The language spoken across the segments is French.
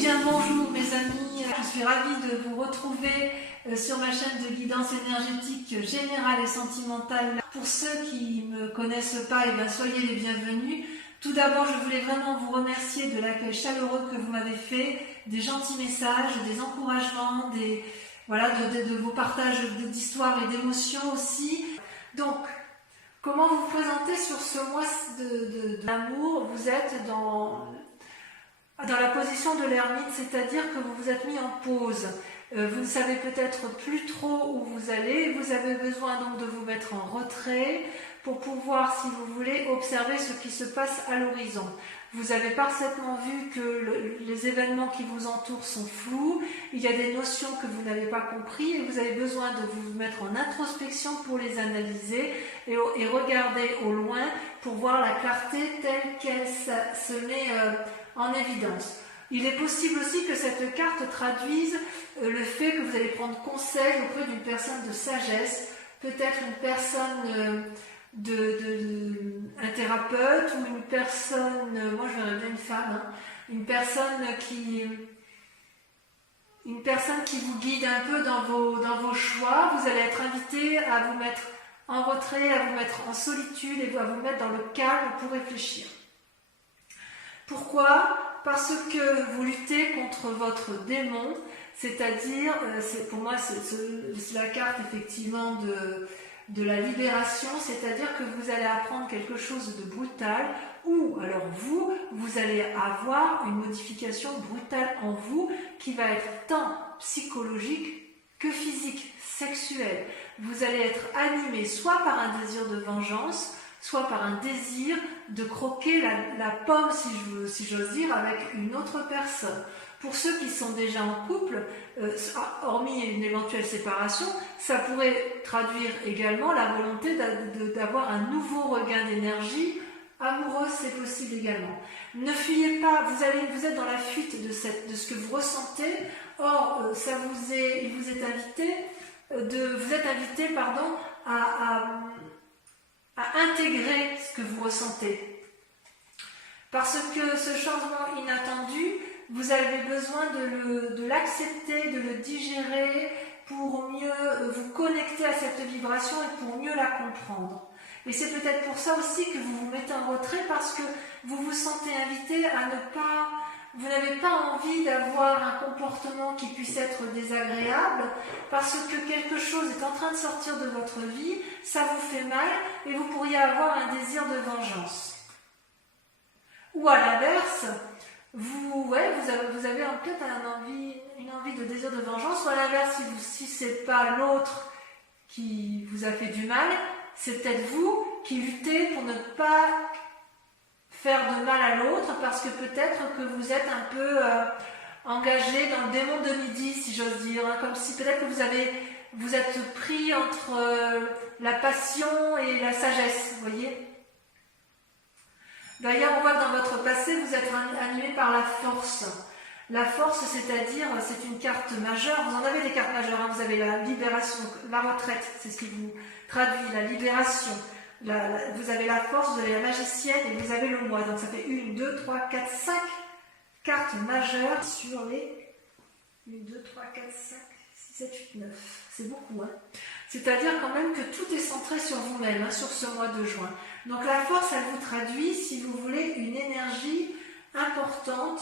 bien bonjour mes amis, je suis ravie de vous retrouver sur ma chaîne de guidance énergétique générale et sentimentale. Pour ceux qui ne me connaissent pas, soyez les bienvenus. Tout d'abord, je voulais vraiment vous remercier de l'accueil chaleureux que vous m'avez fait, des gentils messages, des encouragements, de vos partages d'histoires et d'émotions aussi. Donc, comment vous présenter sur ce mois d'amour? Vous êtes dans la position de l'ermite, c'est-à-dire que vous vous êtes mis en pause. Vous ne savez peut-être plus trop où vous allez. Vous avez besoin donc de vous mettre en retrait pour pouvoir, si vous voulez, observer ce qui se passe à l'horizon. Vous avez parfaitement vu que les événements qui vous entourent sont flous, il y a des notions que vous n'avez pas compris et vous avez besoin de vous mettre en introspection pour les analyser et regarder au loin pour voir la clarté telle qu'elle se met en évidence. Il est possible aussi que cette carte traduise le fait que vous allez prendre conseil auprès d'une personne de sagesse, peut-être une personne un thérapeute ou une personne, moi je verrais bien une femme, une personne qui vous guide un peu dans vos choix. Vous allez être invité à vous mettre en retrait, à vous mettre en solitude et à vous mettre dans le calme pour réfléchir. Pourquoi ? Parce que vous luttez contre votre démon, c'est-à-dire, pour moi c'est la carte effectivement de la libération, c'est-à-dire que vous allez apprendre quelque chose de brutal, ou alors vous allez avoir une modification brutale en vous qui va être tant psychologique que physique, sexuelle. Vous allez être animé soit par un désir de vengeance, soit par un désir de croquer la pomme, si j'ose dire, avec une autre personne. Pour ceux qui sont déjà en couple, hormis une éventuelle séparation, ça pourrait traduire également la volonté d'avoir un nouveau regain d'énergie amoureuse, c'est possible également. Ne fuyez pas, vous êtes dans la fuite de ce que vous ressentez. Or, il vous est invité, à intégrer ce que vous ressentez. Parce que ce changement inattendu, vous avez besoin de l'accepter, de le digérer pour mieux vous connecter à cette vibration et pour mieux la comprendre. Et c'est peut-être pour ça aussi que vous vous mettez en retrait, parce que vous vous sentez invité vous n'avez pas envie d'avoir un comportement qui puisse être désagréable, parce que quelque chose est en train de sortir de votre vie, ça vous fait mal et vous pourriez avoir un désir de vengeance. Ou à l'inverse, vous avez en fait une envie de désir de vengeance, ou à l'inverse, si ce n'est pas l'autre qui vous a fait du mal, c'est peut-être vous qui luttez pour ne pas faire de mal à l'autre, parce que peut-être que vous êtes un peu engagé dans le démon de midi, si j'ose dire, comme si peut-être que vous êtes pris entre la passion et la sagesse, vous voyez. D'ailleurs, on voit que dans votre passé, vous êtes animé par la force. La force, c'est-à-dire, c'est une carte majeure. Vous en avez des cartes majeures, vous avez la libération, la retraite, c'est ce qui vous traduit, la libération. Vous avez la force, vous avez la magicienne et vous avez le moi. Donc ça fait 1, 2, 3, 4, 5 cartes majeures sur les 1, 2, 3, 4, 5, 6, 7, 8, 9. C'est beaucoup, C'est-à-dire quand même que tout est centré sur vous-même, sur ce mois de juin. Donc la force, elle vous traduit, si vous voulez, une énergie importante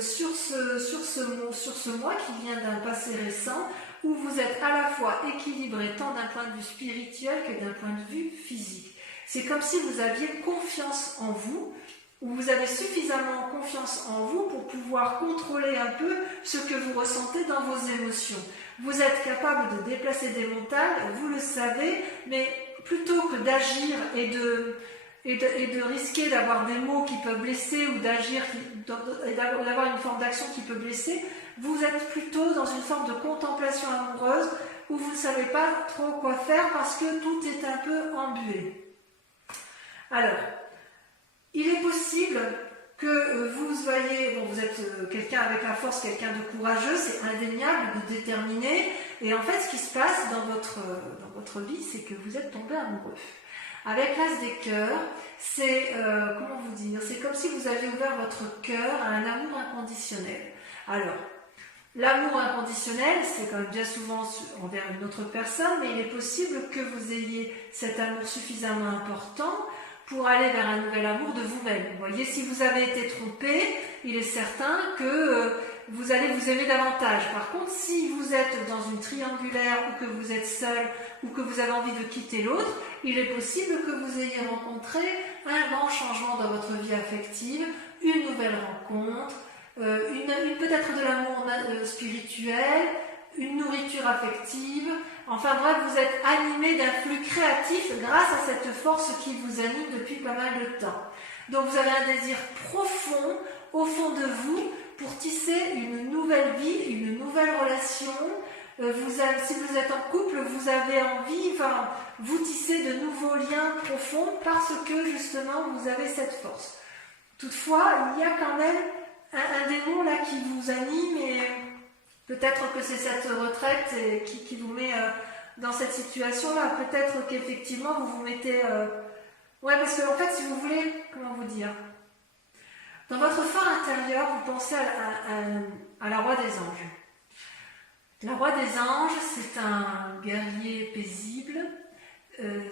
sur ce mois qui vient d'un passé récent, où vous êtes à la fois équilibré tant d'un point de vue spirituel que d'un point de vue physique. C'est comme si vous aviez confiance en vous, ou vous avez suffisamment confiance en vous pour pouvoir contrôler un peu ce que vous ressentez dans vos émotions. Vous êtes capable de déplacer des montagnes, vous le savez, mais plutôt que d'agir et de risquer d'avoir des mots qui peuvent blesser ou d'avoir une forme d'action qui peut blesser, vous êtes plutôt dans une forme de contemplation amoureuse où vous ne savez pas trop quoi faire parce que tout est un peu embué. Alors, il est possible que vous soyez, vous êtes quelqu'un avec la force, quelqu'un de courageux, c'est indéniable, de déterminé, et en fait ce qui se passe dans votre vie, c'est que vous êtes tombé amoureux. Avec l'as des cœurs, c'est, comment vous dire, c'est comme si vous aviez ouvert votre cœur à un amour inconditionnel. Alors, l'amour inconditionnel, c'est quand même bien souvent envers une autre personne, mais il est possible que vous ayez cet amour suffisamment important pour aller vers un nouvel amour de vous-même. Vous voyez, si vous avez été trompé, il est certain que vous allez vous aimer davantage. Par contre, si vous êtes dans une triangulaire ou que vous êtes seul ou que vous avez envie de quitter l'autre, il est possible que vous ayez rencontré un grand changement dans votre vie affective, une nouvelle rencontre, peut-être de l'amour spirituel, une nourriture affective. Enfin bref, vous êtes animé d'un flux créatif grâce à cette force qui vous anime depuis pas mal de temps. Donc vous avez un désir profond au fond de vous pour tisser une nouvelle vie, une nouvelle relation. Si vous êtes en couple, vous avez envie, vous tissez de nouveaux liens profonds parce que justement vous avez cette force. Toutefois, il y a quand même un démon là qui vous anime et peut-être que c'est cette retraite qui vous met dans cette situation-là. Peut-être qu'effectivement vous vous mettez... Ouais, parce que en fait, si vous voulez, comment vous dire, dans votre fort intérieur, vous pensez à la roi des anges. La roi des anges, c'est un guerrier paisible,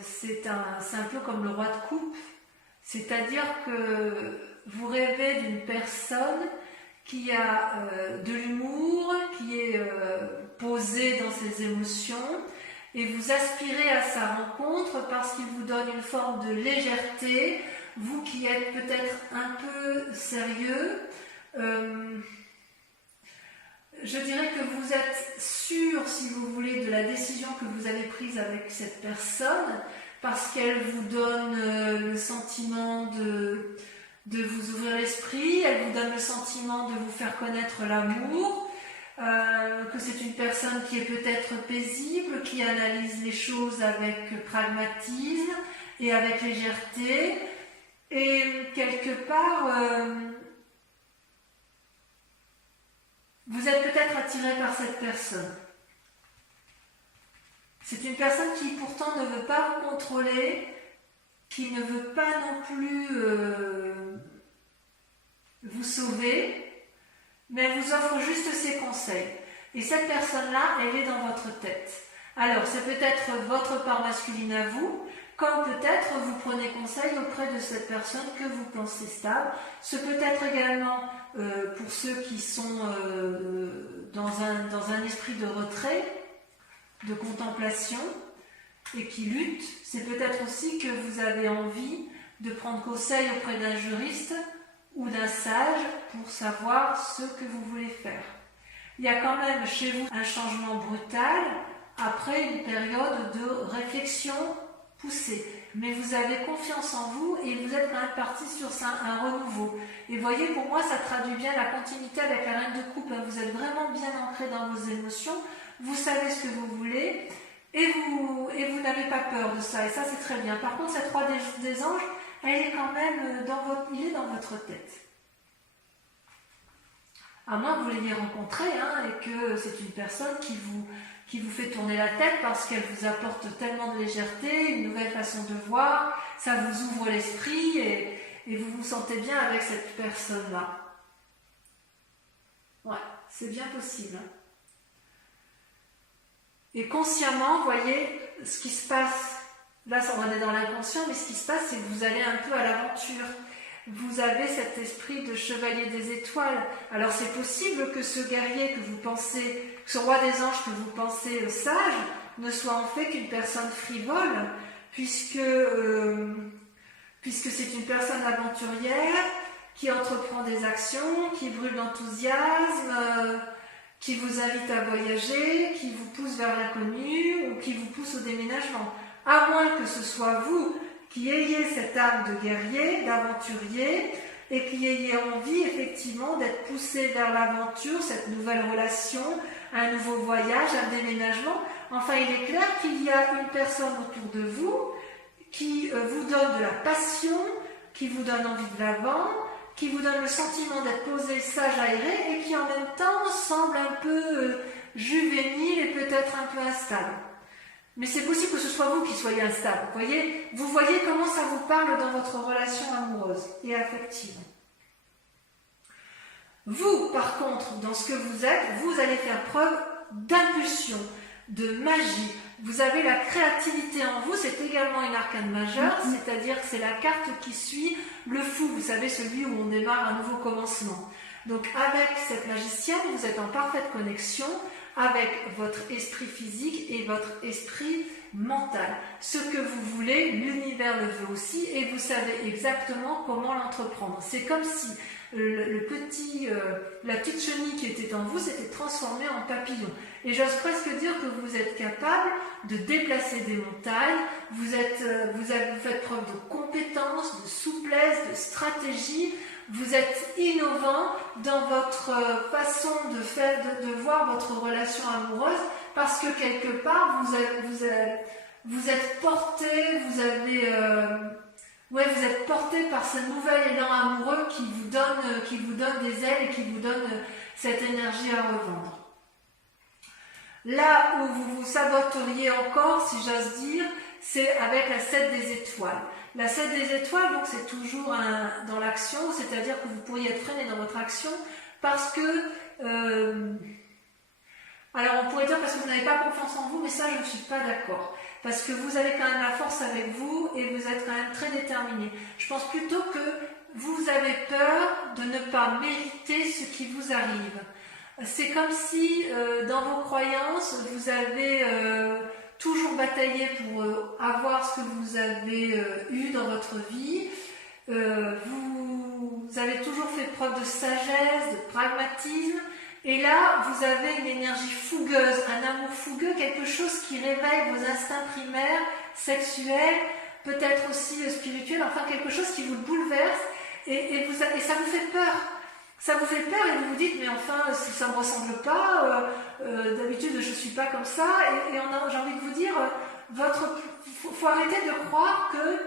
c'est un peu comme le roi de coupe, c'est-à-dire que vous rêvez d'une personne qui a de l'humour, qui est posée dans ses émotions, et vous aspirez à sa rencontre parce qu'il vous donne une forme de légèreté, vous qui êtes peut-être un peu sérieux. Je dirais que vous êtes sûr, si vous voulez, de la décision que vous avez prise avec cette personne, parce qu'elle vous donne le sentiment de vous ouvrir l'esprit, elle vous donne le sentiment de vous faire connaître l'amour, que c'est une personne qui est peut-être paisible, qui analyse les choses avec pragmatisme et avec légèreté, et quelque part, vous êtes peut-être attiré par cette personne. C'est une personne qui pourtant ne veut pas vous contrôler, qui ne veut pas non plus vous sauver, mais elle vous offre juste ses conseils. Et cette personne-là, elle est dans votre tête. Alors, c'est peut-être votre part masculine à vous, comme peut-être vous prenez conseil auprès de cette personne que vous pensez stable. Ce peut être également pour ceux qui sont dans un esprit de retrait, de contemplation, et qui luttent. C'est peut-être aussi que vous avez envie de prendre conseil auprès d'un juriste ou d'un sage pour savoir ce que vous voulez faire. Il y a quand même chez vous un changement brutal après une période de réflexion poussée. Mais vous avez confiance en vous et vous êtes quand même parti sur un renouveau. Et voyez, pour moi, ça traduit bien la continuité avec la reine de coupe. Vous êtes vraiment bien ancré dans vos émotions, vous savez ce que vous voulez et vous n'avez pas peur de ça. Et ça, c'est très bien. Par contre, cette roi des anges, elle est quand même il est dans votre tête. À moins que vous l'ayez rencontré et que c'est une personne qui vous fait tourner la tête parce qu'elle vous apporte tellement de légèreté, une nouvelle façon de voir, ça vous ouvre l'esprit et vous vous sentez bien avec cette personne-là. Ouais, c'est bien possible. Et consciemment, vous voyez, ce qui se passe, là on est dans l'inconscient, mais ce qui se passe, c'est que vous allez un peu à l'aventure. Vous avez cet esprit de chevalier des étoiles. Alors c'est possible que ce guerrier que vous pensez, ce roi des anges que vous pensez sage, ne soit en fait qu'une personne frivole, puisque c'est une personne aventurière qui entreprend des actions, qui brûle d'enthousiasme, qui vous invite à voyager, qui vous pousse vers l'inconnu ou qui vous pousse au déménagement. À moins que ce soit vous qui ayez cette âme de guerrier, d'aventurier, et qui ayez envie effectivement d'être poussé vers l'aventure, cette nouvelle relation, un nouveau voyage, un déménagement. Enfin, il est clair qu'il y a une personne autour de vous qui vous donne de la passion, qui vous donne envie de l'avant, qui vous donne le sentiment d'être posé, sage, aéré, et qui en même temps semble un peu juvénile et peut-être un peu instable. Mais c'est possible que ce soit vous qui soyez instable. Vous voyez comment ça vous parle dans votre relation amoureuse et affective. Vous, par contre, dans ce que vous êtes, vous allez faire preuve d'impulsion, de magie. Vous avez la créativité en vous, c'est également une arcane majeure, c'est-à-dire que c'est la carte qui suit le fou, vous savez, celui où on démarre un nouveau commencement. Donc avec cette magicienne, vous êtes en parfaite connexion avec votre esprit physique et votre esprit mental. Ce que vous voulez, l'univers le veut aussi et vous savez exactement comment l'entreprendre. C'est comme si la petite chenille qui était en vous s'était transformée en papillon. Et j'ose presque dire que vous êtes capable de déplacer des montagnes, vous faites preuve de compétence, de souplesse, de stratégie, vous êtes innovant dans votre façon de voir votre relation amoureuse parce que quelque part vous êtes porté, vous êtes porté par ce nouvel élan amoureux qui vous donne des ailes et qui vous donne cette énergie à revendre. Là où vous vous saboteriez encore, si j'ose dire, c'est avec la 7 des étoiles. La 7 des étoiles, donc c'est toujours dans l'action, c'est-à-dire que vous pourriez être freiné dans votre action parce que... alors on pourrait dire parce que vous n'avez pas confiance en vous, mais ça je ne suis pas d'accord. Parce que vous avez quand même la force avec vous et vous êtes quand même très déterminé. Je pense plutôt que vous avez peur de ne pas mériter ce qui vous arrive. C'est comme si dans vos croyances, vous avez toujours bataillé pour avoir ce que vous avez eu dans votre vie. Vous avez toujours fait preuve de sagesse, de pragmatisme. Et là, vous avez une énergie fougueuse, un amour fougueux, quelque chose qui réveille vos instincts primaires, sexuels, peut-être aussi spirituels, enfin quelque chose qui vous bouleverse et ça vous fait peur. Ça vous fait peur et vous vous dites, mais enfin, ça ne me ressemble pas, d'habitude je ne suis pas comme ça. Et j'ai envie de vous dire, faut arrêter de croire que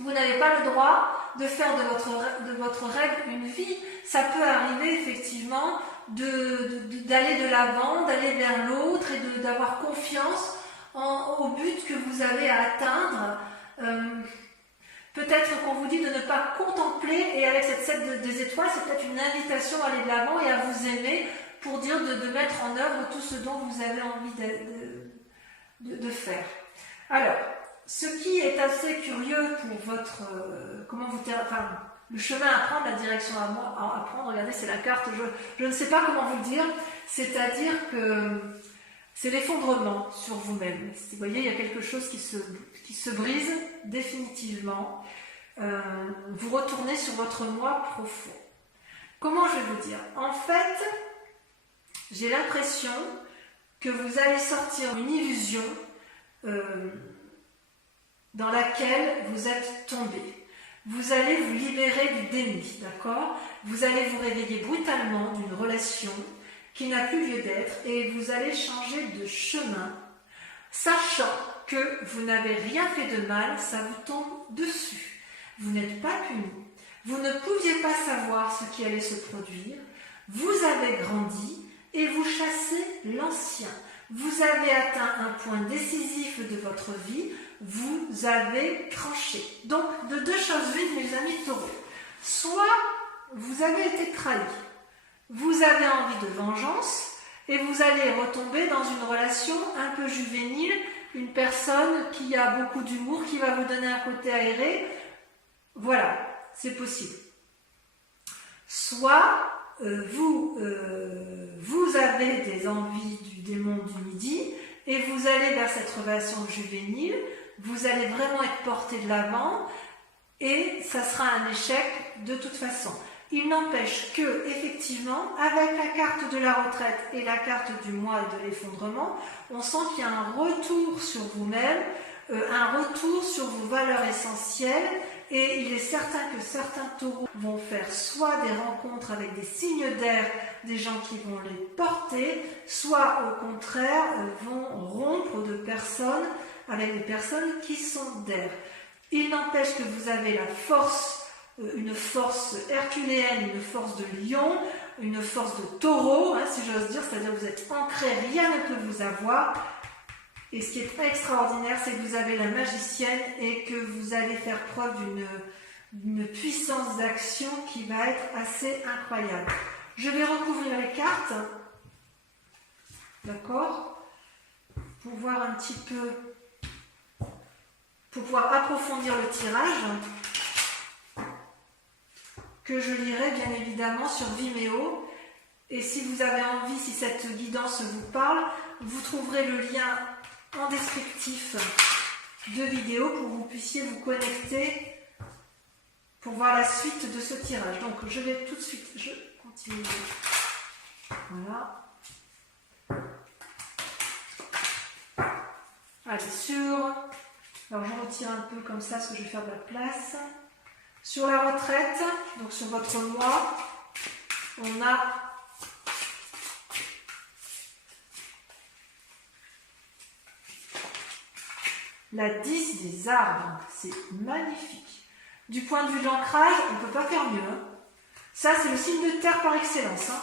vous n'avez pas le droit de faire de votre rêve une vie. Ça peut arriver effectivement d'aller de l'avant, d'aller vers l'autre et d'avoir confiance au but que vous avez à atteindre. Peut-être qu'on vous dit de ne pas contempler, et avec cette 7 des étoiles, c'est peut-être une invitation à aller de l'avant et à vous aimer pour dire de mettre en œuvre tout ce dont vous avez envie de faire. Alors, ce qui est assez curieux pour votre... le chemin à prendre, la direction à prendre, regardez, c'est la carte, je ne sais pas comment vous le dire, c'est-à-dire que c'est l'effondrement sur vous-même. Vous voyez, il y a quelque chose qui se brise définitivement. Vous retournez sur votre moi profond. Comment je vais vous dire? En fait, j'ai l'impression que vous allez sortir d'une illusion dans laquelle vous êtes tombé. Vous allez vous libérer du déni, d'accord? Vous allez vous réveiller brutalement d'une relation qui n'a plus lieu d'être et vous allez changer de chemin, sachant que vous n'avez rien fait de mal, ça vous tombe dessus. Vous n'êtes pas puni, vous ne pouviez pas savoir ce qui allait se produire, vous avez grandi et vous chassez l'ancien. Vous avez atteint un point décisif de votre vie, vous avez tranché. Donc, de deux choses l'une, mes amis taureaux. Soit vous avez été trahi, vous avez envie de vengeance et vous allez retomber dans une relation un peu juvénile, une personne qui a beaucoup d'humour, qui va vous donner un côté aéré. Voilà, c'est possible. Soit vous avez des envies du démon du midi et vous allez vers cette relation juvénile, vous allez vraiment être porté de l'avant et ça sera un échec de toute façon. Il n'empêche que, effectivement, avec la carte de la retraite et la carte du moi et de l'effondrement, on sent qu'il y a un retour sur vous-même, un retour sur vos valeurs essentielles, et il est certain que certains taureaux vont faire soit des rencontres avec des signes d'air, des gens qui vont les porter, soit au contraire vont rompre de personnes avec des personnes qui sont d'air. Il n'empêche que vous avez la force, une force herculéenne, une force de lion, une force de taureau, si j'ose dire, c'est-à-dire que vous êtes ancré, rien ne peut vous avoir. Et ce qui est extraordinaire, c'est que vous avez la magicienne et que vous allez faire preuve d'une puissance d'action qui va être assez incroyable. Je vais recouvrir les cartes, d'accord, pour voir un petit peu, pour pouvoir approfondir le tirage, que je lirai bien évidemment sur Vimeo. Et si vous avez envie, si cette guidance vous parle, vous trouverez le lien en descriptif de vidéo pour que vous puissiez vous connecter pour voir la suite de ce tirage. Donc je vais tout de suite, je continue. Voilà. Allez, alors je retire un peu comme ça parce que je vais faire de la place. Sur la retraite, donc sur votre loi, on a la 10 des arbres. C'est magnifique. Du point de vue de l'ancrage, on ne peut pas faire mieux. Hein. Ça, c'est le signe de terre par excellence. Hein.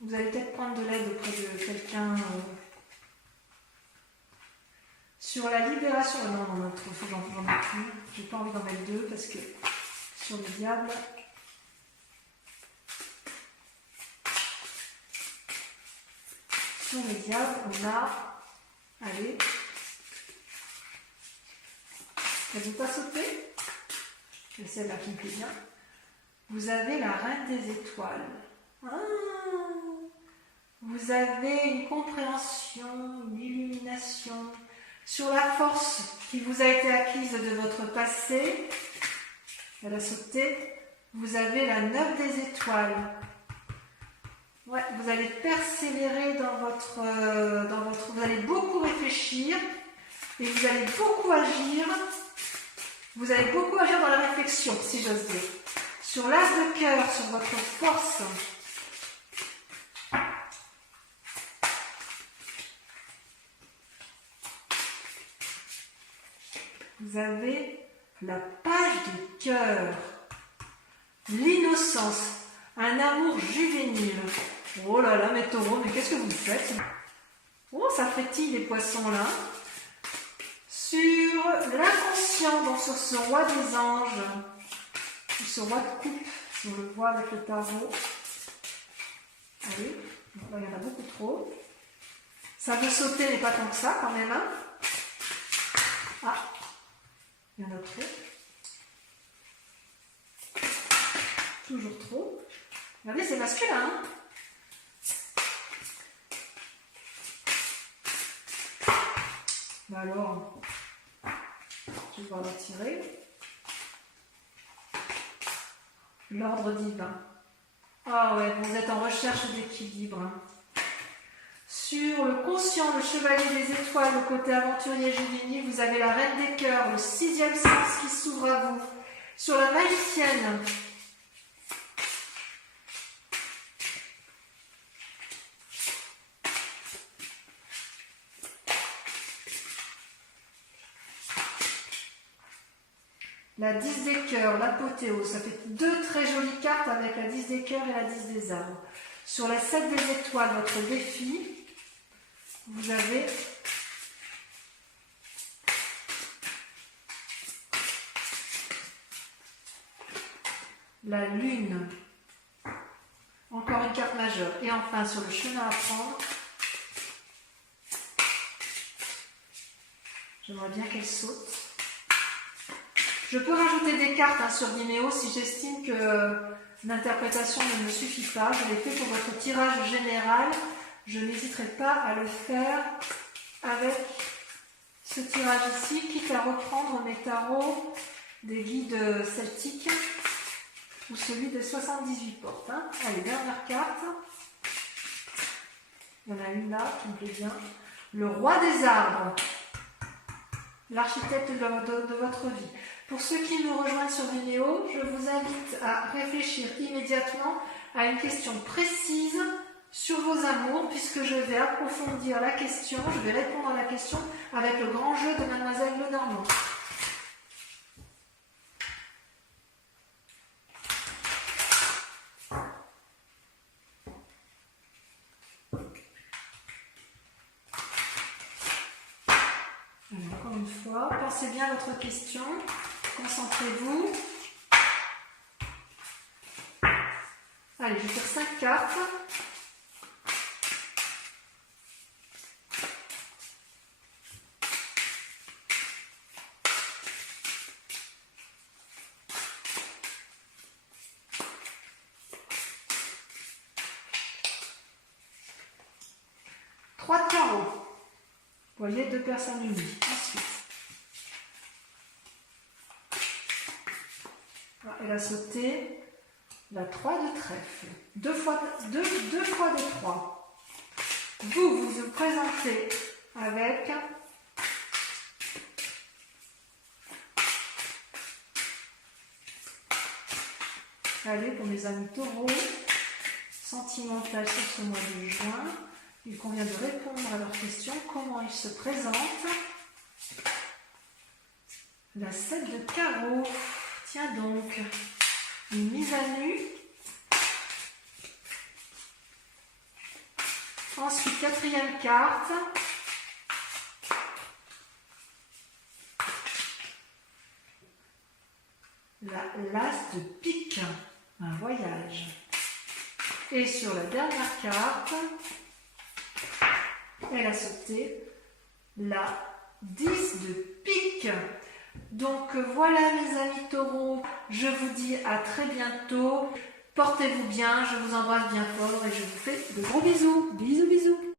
Vous allez peut-être prendre de l'aide auprès de quelqu'un. Sur la libération, non, il faut que j'en mette plus. J'ai pas envie d'en mettre deux parce que sur le diable. Sur le diable, on a. Allez. Elle ne veut pas sauter. C'est celle-là qui me plaît bien. Vous avez la reine des étoiles. Ah, vous avez une compréhension, une illumination. Sur la force qui vous a été acquise de votre passé, elle a sauté, vous avez la 9 des étoiles. Ouais, vous allez persévérer dans votre... Vous allez beaucoup réfléchir et vous allez beaucoup agir. Vous allez beaucoup agir dans la réflexion, si j'ose dire. Sur l'as de cœur, sur votre force... Vous avez la page de cœur, l'innocence, un amour juvénile. Oh là là, mes taureaux, mais qu'est-ce que vous faites? Oh, ça frétille les poissons là. Sur l'inconscient, donc sur ce roi des anges, ce roi de coupe, si on le voit avec le tarot. Allez, donc là, il y en a beaucoup trop. Ça veut sauter, mais pas tant que ça quand même. Hein. Ah. Il y en a trop. Toujours trop. Regardez, c'est masculin. Hein. Bah alors, je vais devoir la tirer. L'ordre divin. Ah ouais, vous êtes en recherche d'équilibre. Sur le conscient, le chevalier des étoiles, le côté aventurier juvénile, vous avez la reine des cœurs, le 6e sens qui s'ouvre à vous. Sur la magicienne, la 10 des cœurs, l'apothéose, ça fait deux très jolies cartes avec la 10 des cœurs et la 10 des arbres. Sur la 7 des étoiles, votre défi, vous avez la lune, encore une carte majeure. Et enfin, sur le chemin à prendre, j'aimerais bien qu'elle saute. Je peux rajouter des cartes sur Vimeo si j'estime que l'interprétation ne me suffit pas. Je l'ai fait pour votre tirage général. Je n'hésiterai pas à le faire avec ce tirage ici, quitte à reprendre mes tarots des guides celtiques ou celui des 78 portes. Hein. Allez, dernière carte. Il y en a une là qui me plaît bien. Le roi des arbres, l'architecte de votre vie. Pour ceux qui me rejoignent sur Vimeo, je vous invite à réfléchir immédiatement à une question précise sur vos amours, puisque je vais approfondir la question, je vais répondre à la question avec le grand jeu de Mademoiselle Lenormand. une fois. Pensez bien à votre question. Concentrez-vous. Allez, je vais faire 5 cartes. Trois de carreaux. Vous voyez, 2 personnes unies. Ensuite, elle a sauté la 3 de trèfle. 2 fois des 3. Vous vous présentez avec allez, pour mes amis taureaux, sentimental sur ce mois de juin. Il convient de répondre à leurs questions. Comment ils se présentent? La 7 de carreau. Tiens donc, une mise à nu. Ensuite, 4e carte. L'as de pique, un voyage. Et sur la dernière carte, elle a sauté la 10 de pique. Donc voilà mes amis taureaux, je vous dis à très bientôt. Portez-vous bien, je vous embrasse bien fort et je vous fais de gros bisous. Bisous, bisous.